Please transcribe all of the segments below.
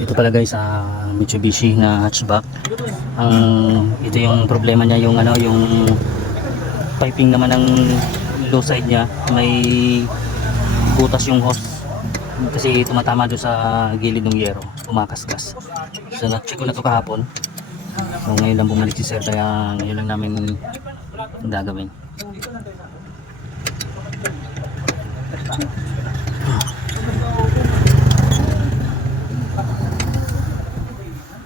So ito pala guys, Mitsubishi na hatchback. Ito yung problema niya, yung ano, yung piping naman ng low side niya, may butas yung hose. Kasi tumatama doon sa gilid ng yero, kumakaskas. So na-check ko na ito kahapon. So ngayon lang bumalik si sir, kaya ngayon lang namin gagawin.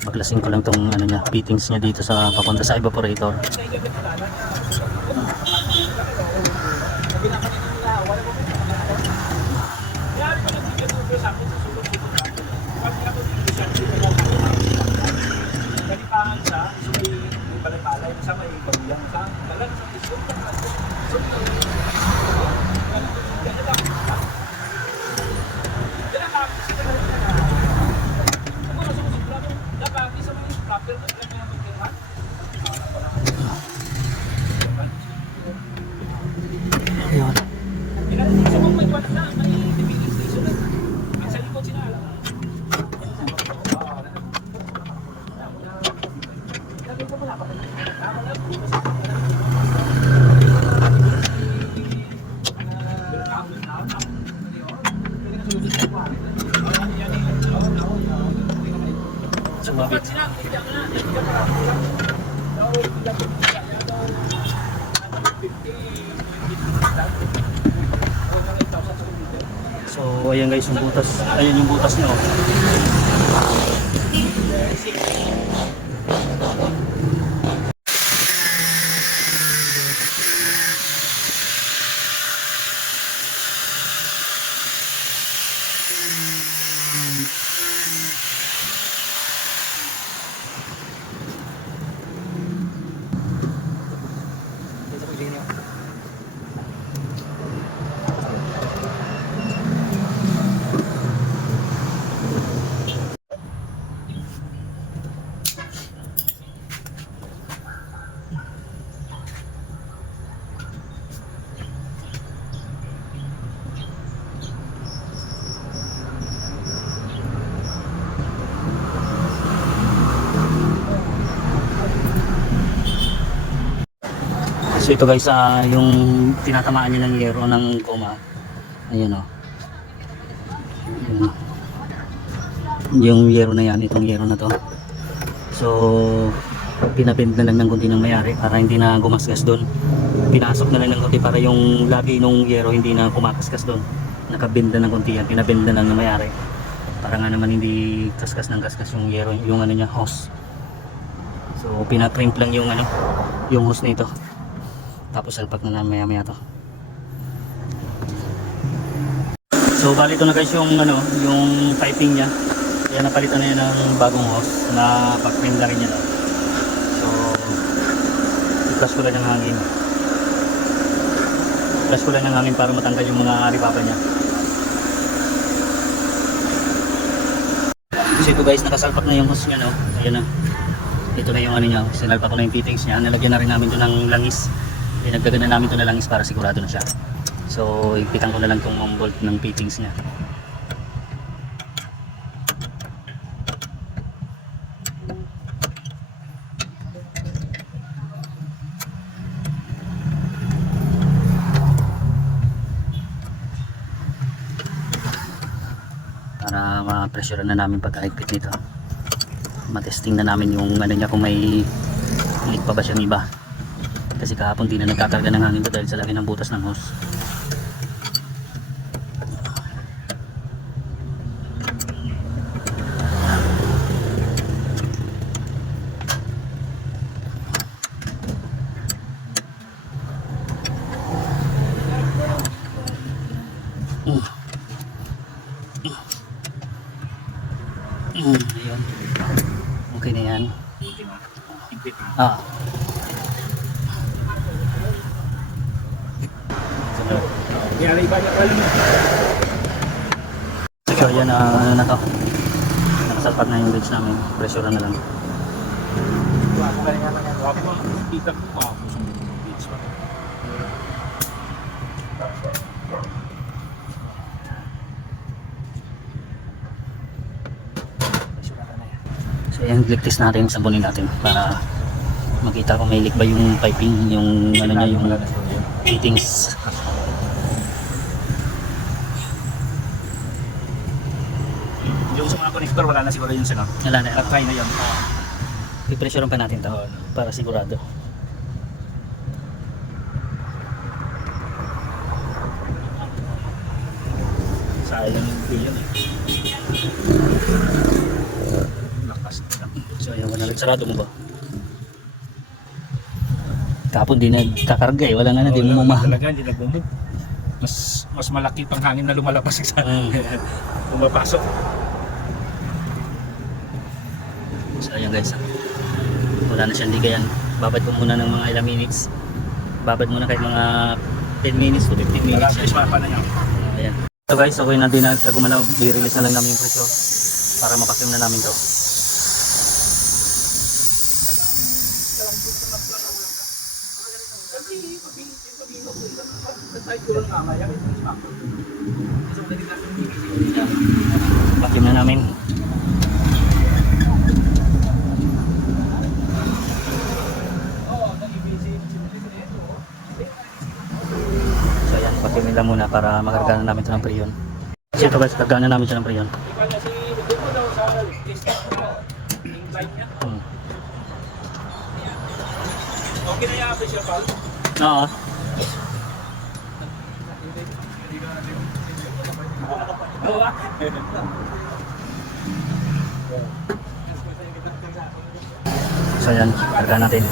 Baklasin ko lang tong ano niya, fittings niya dito sa papunta sa evaporator. Ayun. Sumabit. So ayan guys, yung butas, ayan yung butas niya, oh. So ito guys, yung tinatamaan niya ng yero ng goma. Ayan, oh. Yung yero na yan, itong yero na to. So pinapend na lang ng konti ng mayari para hindi na gumasgas doon. Pinasok na lang ng konti para yung lagi nung yero hindi na kumakaskas doon. Nakabend na ng konti yan, pinabend na lang ng mayari. Para nga naman hindi kaskas ng kaskas yung yero, yung ano niya, hose. So pinatrimp lang yung ano, yung hose nito. Tapos salpak na maya maya to. So bali ito na guys yung ano, yung piping niya. Yan, napalitan na yan ng bagong hose na pag-print na rin niya. So i-flush ko lang ng hangin. Flush ko lang ng hangin para matanggal yung mga aripapa niya. So ito guys, nakasalpak na yung hose niya, no. Ayan na. Ito na yung ano niya, sinalpak ko na yung fittings niya. Nalagyan na rin namin ito ng langis. Pinagdagan na namin ito na langis para sigurado na siya. So ipitan ko na lang itong bolt ng fittings niya. Para ma-pressure na namin pagka-higpit nito. Matesting na namin yung ano niya, kung may leak pa ba siyang iba. Kasi kahapon di na nagkakarga ng hangin to dahil sa laki ng butas ng hose. Ayun. Okay na yan. So yan, ano na to, nakasalpak na yung bridge namin, pressure na lang. So yan, leak test natin, sabunin natin para makita kung may leak ba yung piping, yung ano niya, yung fittings. Yung sa mga connector, wala na siguro yun sila. Wala na. Try na yun. I-pressurean pa natin to para sigurado. Sayang yung yun eh. Lakas na. So ayan, wala. Sarado mo ba? Kapon din nagkakarga eh. Wala nga na, di mo Wala mumahal. talaga, hindi nag-move. Mas malaki pang hangin na lumalabas sa pumapasok. So ayan guys, wala na siyang ligayan. Babad ko muna ng mga ilang minutes. Babad muna kahit mga 10 minutes to 15 minutes. Malapis pa na niya. Ayan. So guys, okay na din sa gumalaw. I-release na lang namin yung presyo para mapakim na namin to. Pakim na namin. So ayan, pakimin lang muna para makarga na namin ito ng preyon. So ito guys, karga na namin siya ng preyon. Okay na yung siya, Paul? Oo. So ayan, karga natin.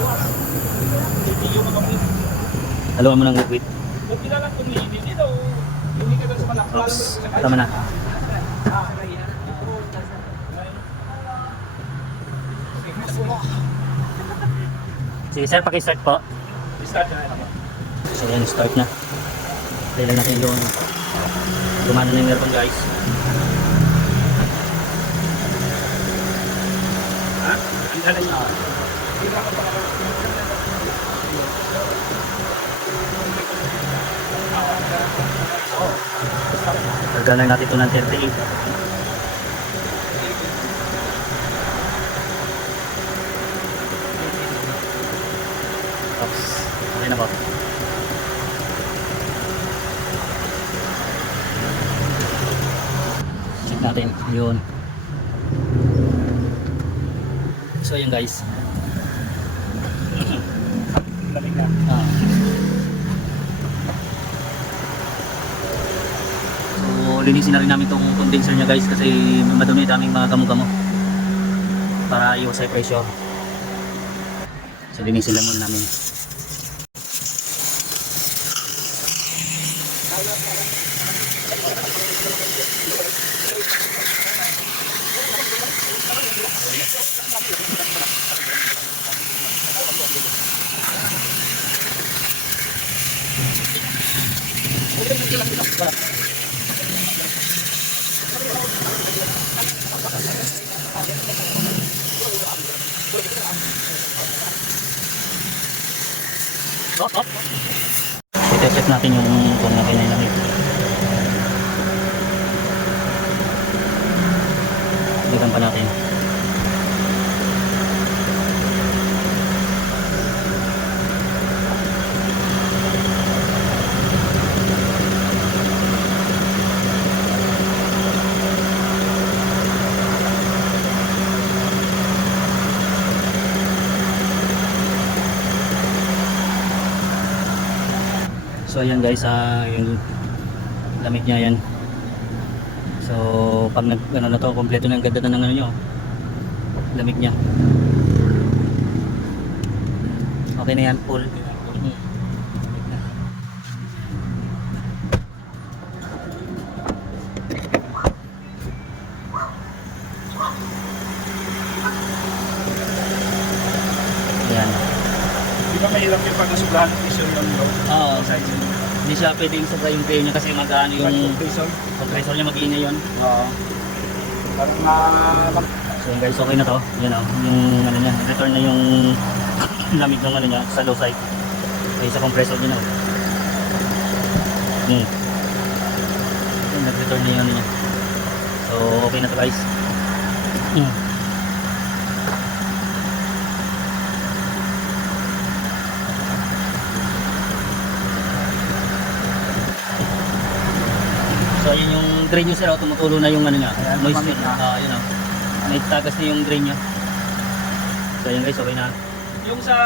Haluan mo ng liquid. Kung kinalang kung hindi dito, hindi ka sa malakal. Oops, tama na. Sige sir, paki-start po. Start na naman. So yan, start na. Kailan natin yung gumana na yung aircon guys. Ha? Ang dala niya. Karga natin ito ng 38. Oops, okay na po. Check natin, yun. So yun guys. Lamig na. So linisin na rin namin itong condenser niya guys kasi madumi, daming mga gamo-gamo para iwas high pressure. So linisin lang muna namin. I-check natin yung kung okay na yung lamig. Bigyan pa natin. So ayan guys, yung lamig niya yan. So pag nag ano na to, kompleto na ang ganda na ng ano nyo, lamig niya. Okay na yan, full. Ayan. Di ba mahirap yung pag nasubrahan ng pressure yung Oo. size yun? Hindi siya pwedeng sobra yung pay niya kasi magkano yung Pressure? compressor niya, mag-iingay yun. Oo. Parang So yun guys, okay na to. Yan o, yung ano niya, return na yung lamig ng ano niya sa low side. Okay, sa compressor niya na. Yun, nag-return na yung ano niya. So okay na to guys. So ayun yung drain nyo sir, tumutulo na yung ano nga, Ayan, moisture. lumamig na. Ayun o. May tagas na yung drain nyo. So ayun guys, okay na. Yung sa